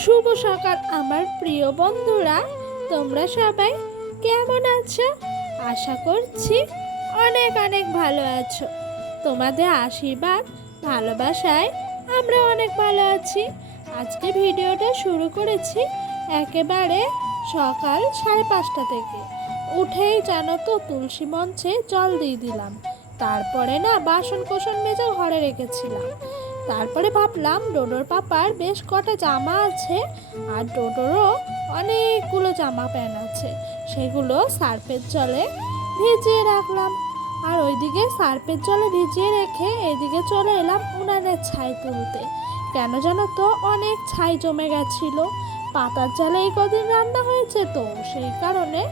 শুভ সকাল, আমার প্রিয় বন্ধুরা। তোমরা সবাই কেমন আছো? আশা করছি অনেক অনেক ভালো আছো। তোমাদের আশীর্বাদ, ভালোবাসায় আমরা অনেক ভালো আছি। আজকে ভিডিওটা শুরু করেছি একেবারে সকাল সাড়ে পাঁচটা থেকে। উঠেই জানো তো তুলসী মঞ্চে জল দিয়ে দিলাম। তারপরে না বাসন কোসন মেজে ঘরে রেখেছিলাম। তারপরে ভাবলাম ডোডোর পাপার বেশ কটা জামা আছে আর ডোডোরও অনেকগুলো জামা প্যান্ট আছে। সেগুলো সার্ফের জলে ভিজিয়ে রাখলাম। আর ওইদিকে সার্ফের জলে ভিজিয়ে রেখে এদিকে চলে এলাম উনানের ছাই তুলতে। কেন জানো তো, অনেক ছাই জমে গেছিল। পাতার জালে এই কদিন রান্না হয়েছে তো, সেই কারণে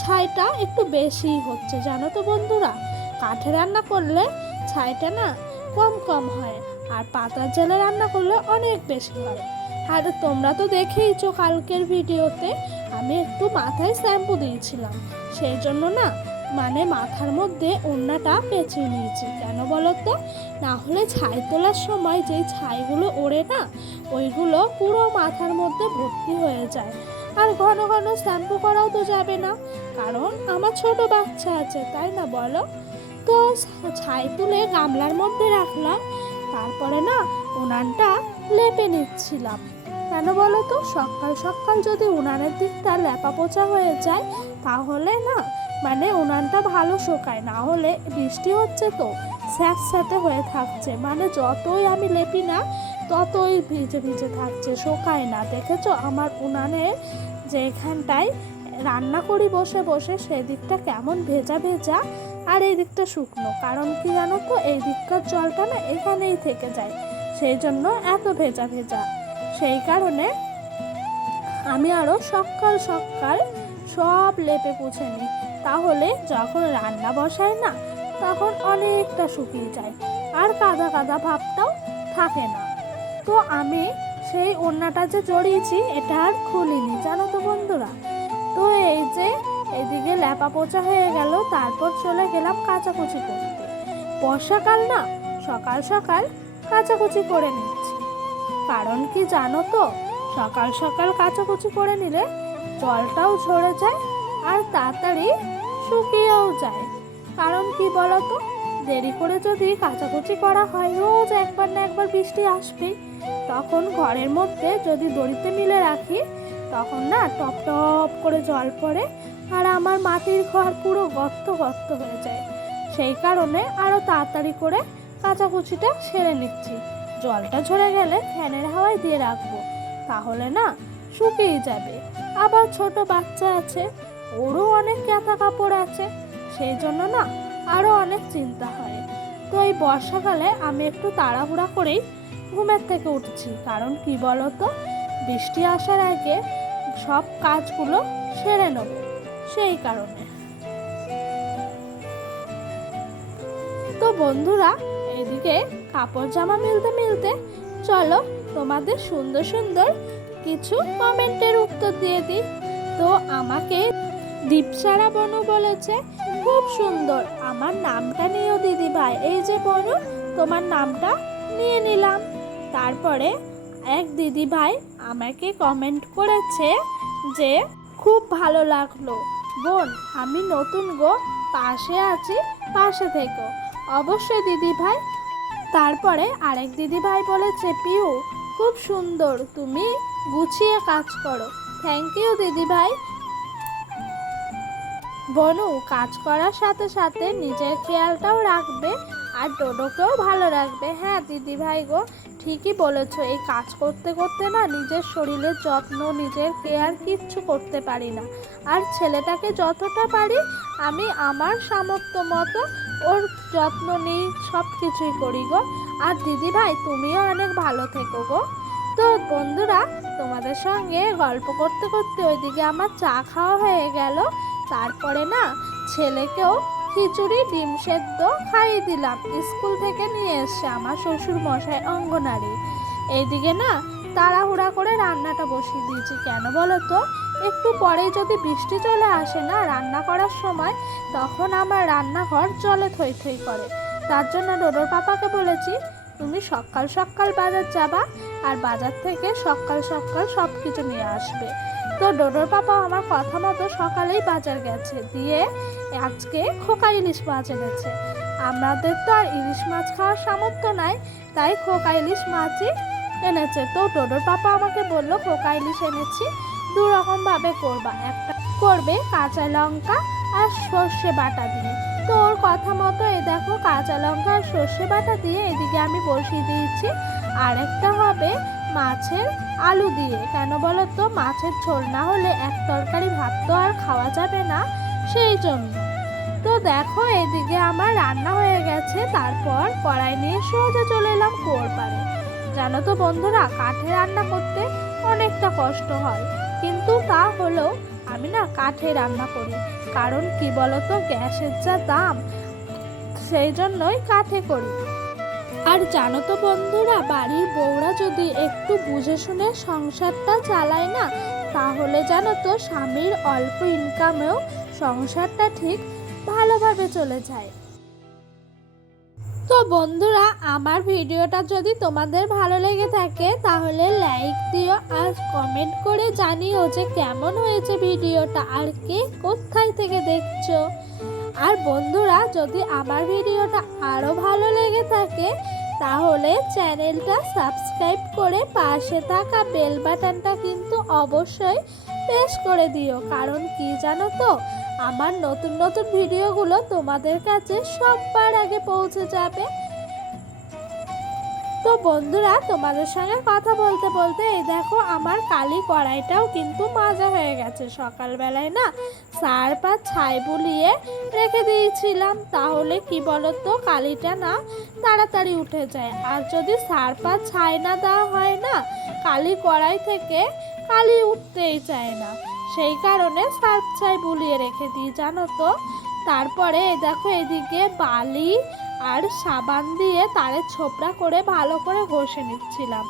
ছাইটা একটু বেশি হচ্ছে, জানো তো বন্ধুরা? কাঠে রান্না করলে ছাইটা না কম কম হয়। আর পাতার জলে রান্না করলে অনেক বেশি হয় আর তোমরা তো দেখেইছো কালকের ভিডিওতে আমি একটু মাথায় শ্যাম্পু দিয়েছিলাম। সেই জন্য না মানে মাথার মধ্যে ওড়নাটা পেঁচিয়ে নিয়েছি। কেন বলো তো না হলে ছাই তোলার সময় যেই ছাইগুলো ওড়ে না, ওইগুলো পুরো মাথার মধ্যে ভর্তি হয়ে যায়। আর ঘন ঘন শ্যাম্পু করাও তো যাবে না। কারণ আমার ছোট বাচ্চা আছে, তাই না বলো? তো ছাই তুলে গামলার মধ্যে রাখলাম। তারপরে না উনানটা লেপে নিচ্ছিলাম। কেন বলো তো? সকাল সকাল যদি উনানের দিকটা লেপা পোচা হয়ে যায়, তাহলে না মানে উনানটা ভালো শোকায়, না হলে বৃষ্টি হচ্ছে তো, স্যাঁত স্যাঁতে হয়ে থাকছে। মানে যতই আমি লেপি না, ততই ভিজে ভিজে থাকছে, শোকায় না। দেখেছ? আমার উনানের যে এখানটায় রান্না করি বসে বসে সেদিকটা কেমন ভেজা ভেজা আর এই দিকটা শুকনো। কারণ কি জানো তো, এই দিককার জলটা না এখানেই থেকে যায়। সেই জন্য এত ভেজা ভেজা। সেই কারণে আমি আরও সকাল সকাল সব লেপে পুছে নিই। তাহলে যখন রান্না বসায় না, তখন অনেকটা শুকিয়ে যায়। আর কাদা কাদা ভাবটাও থাকে না। তো আমি সেই ওড়নাটা যে জড়িয়েছি, এটা আর খুলিনি। জানো তো বন্ধুরা? তো এই যে এদিকে ল্যাপা পোচা হয়ে গেল, তারপর চলে গেলাম কাচাকুচি করতে। বর্ষাকাল না, সকাল সকাল কাচাকুচি করে নিচ্ছি কারণ কি জানো তো, সকাল সকাল কাচাকুচি করে নিলে জলটাও ঝরে যায় আর তাড়াতাড়ি শুকিয়েও যায়। কারণ কি বলো তো দেরি করে যদি কাচাকুচি করা হয়, রোজ একবার না একবার বৃষ্টি আসবে। তখন ঘরের মধ্যে যদি দড়িতে মিলে রাখি, তখন না টপ টপ করে জল পড়ে আর আমার মাটির ঘর পুরো গর্ত গর্ত হয়ে যায়। সেই কারণে আরও তাড়াতাড়ি করে কাচাকুচিটা সেরে নিচ্ছি। জলটা ঝরে গেলে ফ্যানের হাওয়ায় দিয়ে রাখব। তাহলে না, শুকিয়ে যাবে। আবার ছোট বাচ্চা আছে, ওরও অনেক কাঁথা কাপড় আছে। সেই জন্য না আরও অনেক চিন্তা হয়। তো এই বর্ষাকালে আমি একটু তাড়াহুড়া করেই ঘুমের থেকে উঠছি। কারণ কি বলতো? বৃষ্টি আসার আগে সব কাজগুলো সেরে নেব। সেই কারণে। তো বন্ধুরা, এদিকে কাপড় জামা মিলতে মিলতে চলো তোমাদের সুন্দর সুন্দর কিছু কমেন্টের উত্তর দিয়ে দিই। তো আমাকে দীপসারা বনু বলেছে, খুব সুন্দর। আমার নামটা নিয়েও দিদি ভাই এই যে বনু, তোমার নামটা নিয়ে নিলাম। তারপরে এক দিদি ভাই আমাকে কমেন্ট করেছে যে, খুব ভালো লাগল। বোন, আমি নতুন গো, পাশে আছি, পাশে থেকো। অবশ্যই দিদি ভাই তারপরে আরেক দিদি ভাই বলেছে, পিউ, খুব সুন্দর, তুমি গুছিয়ে কাজ করো। থ্যাংক ইউ দিদি ভাই বনু, কাজ করার সাথে সাথে নিজের খেয়ালটাও রাখবে। আর ডোডোকেও ভালো রাখবে। হ্যাঁ দিদি ভাই গো, ঠিকই বলেছ, এই কাজ করতে করতে না নিজের শরীরের যত্ন, নিজের কেয়ার কিচ্ছু করতে পারি না। আর ছেলেটাকে যতটা পারি, আমি আমার সামর্থ্য মতো ওর যত্ন নিই, সব কিছুই করি গো। আর দিদি ভাই তুমিও অনেক ভালো থেকো গো। তো বন্ধুরা, তোমাদের সঙ্গে গল্প করতে করতে ওইদিকে আমার চা খাওয়া হয়ে গেল। তারপরে না, ছেলেকেও খিচুড়ি, ডিম সেদ্ধ, খাইয়ে দিলাম। স্কুল থেকে নিয়ে এসছে আমার শ্বশুর মশাই অঙ্গনারী। এইদিকে না, তাড়াহুড়া করে রান্নাটা বসিয়ে দিয়েছি। কেন বলো তো? একটু পরেই যদি বৃষ্টি চলে আসে না রান্না করার সময়, তখন আমার রান্নাঘর জলে থই থই করে। তার জন্য ডোডোর পাপাকে বলেছি, তুমি সকাল সকাল বাজার যাবা আর বাজার থেকে সকাল সকাল সব কিছু নিয়ে আসবে। তো ডোডোর পাপা আমার কথা মতো সকালেই বাজার গেছে, দিয়ে আজকে খোকা ইলিশ মাছ এনেছে। আমাদের তো আর ইলিশ মাছ খাওয়ার সামর্থ্য নাই, তাই খোকা ইলিশ মাছই এনেছে। তো ডোডোর পাপা আমাকে বলল, খোকা ইলিশ এনেছি দু রকম ভাবে করবা। একটা করবে কাঁচা লঙ্কা আর সর্ষে বাটা দিয়ে। তো ওর কথা মতো এই দেখো, কাঁচা লঙ্কা আর সর্ষে বাটা দিয়ে এদিকে আমি বসিয়ে দিয়েছি। আর একটা হবে মাছের আলু দিয়ে। কেন বলো তো মাছের ঝোল না হলে এক তরকারি ভাত তো আর খাওয়া যাবে না সেই জন্য। তো দেখো, এদিকে আমার রান্না হয়ে গেছে, তারপর কড়াই নিয়ে সোজা চলে এলাম কুয়োর পাড়ে জানো তো বন্ধুরা, কাঠে রান্না করতে অনেকটা কষ্ট হয়। কিন্তু তা হলেও আমি না কাঠে রান্না করি। কারণ কি বলতো? গ্যাসের যা দাম, সেই জন্যই কাঠে করি। আর জানো তো বন্ধুরা, বাড়ির বউরা যদি একটু বুঝে শুনে সংসারটা চালায় না, তাহলে জানো তো স্বামীর অল্প ইনকামেও সংসারটা ঠিক ভালোভাবে চলে যায়। তো বন্ধুরা, আমার ভিডিওটা যদি তোমাদের ভালো লেগে থাকে, তাহলে লাইক দিও আর কমেন্ট করে জানিও যে কেমন হয়েছে ভিডিওটা আর কে কোথায় থেকে দেখছ। আর বন্ধুরা, যদি আমার ভিডিওটা আরও ভালো লেগে থাকে, তাহলে চ্যানেলটা সাবস্ক্রাইব করে পাশে থাকা বেল বাটনটা কিন্তু অবশ্যই প্রেস করে দিও। কারণ কি জানো তো, আমার নতুন নতুন ভিডিওগুলো তোমাদের কাছে সববার আগে পৌঁছে যাবে। তো বন্ধুরা, তোমাদের সঙ্গে কথা বলতে বলতে এই দেখো আমার কালি কড়াইটাও কিন্তু মাজা হয়ে গেছে। সকালবেলায় না সার পা ছাই বুলিয়ে রেখে দিয়েছিলাম। তাহলে কি বলতো, কালিটা না তাড়াতাড়ি উঠে যায়। আর যদি সার পা ছাই না দেওয়া হয় না, কালি কড়াই থেকে কালি উঠতেই চায় না। সেই কারণে সার্ফ ছাই বুলিয়ে রেখে দিই, জানো তো। তারপরে দেখো এদিকে বালি আর সাবান দিয়ে তারে ছোপড়া করে ভালো করে ঘষে নিচ্ছিলাম।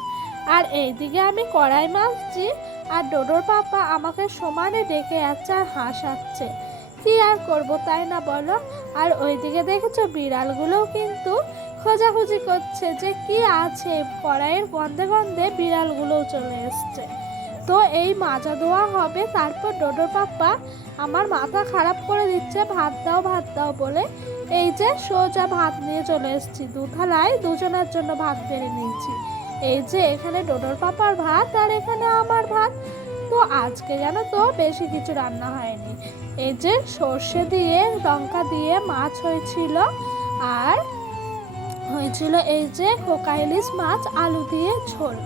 আর এইদিকে আমি কড়াই মাছছি আর ডোডোর পাপা আমাকে সমানে ডেকে যাচ্ছে আর হাসাচ্ছে। কি আর করব তাই না বলো? আর ওইদিকে দেখেছ বিড়ালগুলোও কিন্তু খোঁজাখুঁজি করছে যে কি আছে। কড়াইয়ের গন্ধে গন্ধে বিড়ালগুলোও চলে এসছে। তো এই মাজা ধোয়া হবে, তারপর ডোডোর পাপ্পা আমার মাথা খারাপ করে দিচ্ছে, ভাত দাও ভাত দাও বলে এই যে সোজা ভাত নিয়ে চলে এসেছি। দুথালায় দুজনের জন্য ভাত বেড়ে নিয়েছি। এই যে এখানে ডোডোর পাপার ভাত আর এখানে আমার ভাত। তো আজকে জানো তো বেশি কিছু রান্না হয়নি। এই যে সর্ষে দিয়ে, লঙ্কা দিয়ে মাছ হয়েছিল আর হয়েছিল এই যে কোকা ইলিশ মাছ, আলু দিয়ে ঝোল।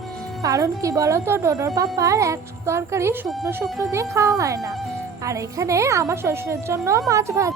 কারণ কি বলতো, ডোডোর পাপার এক তরকারি শুকনো শুকনো দিয়ে খাওয়া হয় না। আর এখানে আমার শ্বশুরের জন্য মাছ ভাজ